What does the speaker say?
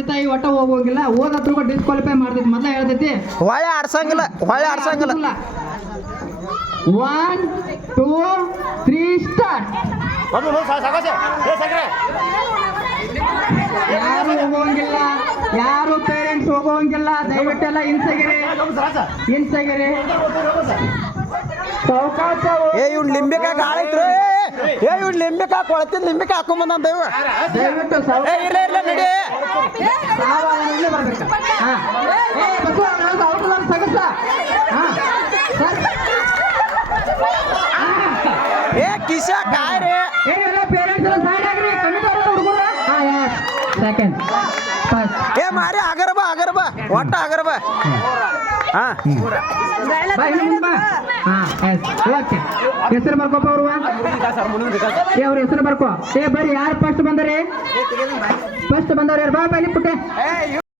ತಂದೆ ತಾಯಿ ಒಟ್ಟ ಹೋಗೋಂಗಿಲ್ಲ ಓದತ್ರ ಡಿಸ್ಕ್ವಾಲಿಫೈ ಮಾಡ್ತೈತಿ ಮೊದಲ ಹೇಳ್ತೈತಿ ಹೊಳೆ ಆಡ್ಸಂಗಿಲ್ಲ 1 2 3 ಸ್ಟಾರ್ಟ್ ಯಾರು ಹೋಗೋಂಗಿಲ್ಲ ಯಾರು ಪೇರೆಂಟ್ಸ್ ಹೋಗೋಂಗಿಲ್ಲ ದಯವಿಟ್ಟೆಲ್ಲ ಹಿಂಸೆಗಿರಿ ಸಾವಕಾಶ ಇವ್ನು ಲಿಂಬೆಕಾಯಿ ಕಾಳೈತ್ರಿ ಇವ್ನು ಲಿಂಬೆಕಾಯಿ ಕೊಳತಿದ್ ಲಿಂಬೆಕಾಯಿ ಹಾಕೊಂಬಂದ ದಯವಿಟ್ಟು ಇಲ್ಲ ನಡಿ ಬರ್ಬೇಕು ಕಿಶ ಕಾಯ್ ರೀ ಪೇರೆಂಟ್ಸ್ ಎಲ್ಲ ಸೈಡ್ ಆಗ್ರಿ ಕಮ್ಮಿ ಹುಡುಗರು ಸೆಕೆಂಡ್ ಫಸ್ಟ್ ಮಾರಿ ಆಗರ ಬಾ ಒಟ್ಟ ಆಗರ ಬಾ ಹೆಸರು ಬರ್ಕೋಪ್ಪ ಅವ್ರ ಹೆಸರು ಬರ್ಕೋ ಬರ್ರಿ ಯಾರು ಫಸ್ಟ್ ಬಂದವ್ರು ಯಾರು ಬಾ ಬನ್ನಿ ಪುಟ್ಟೆ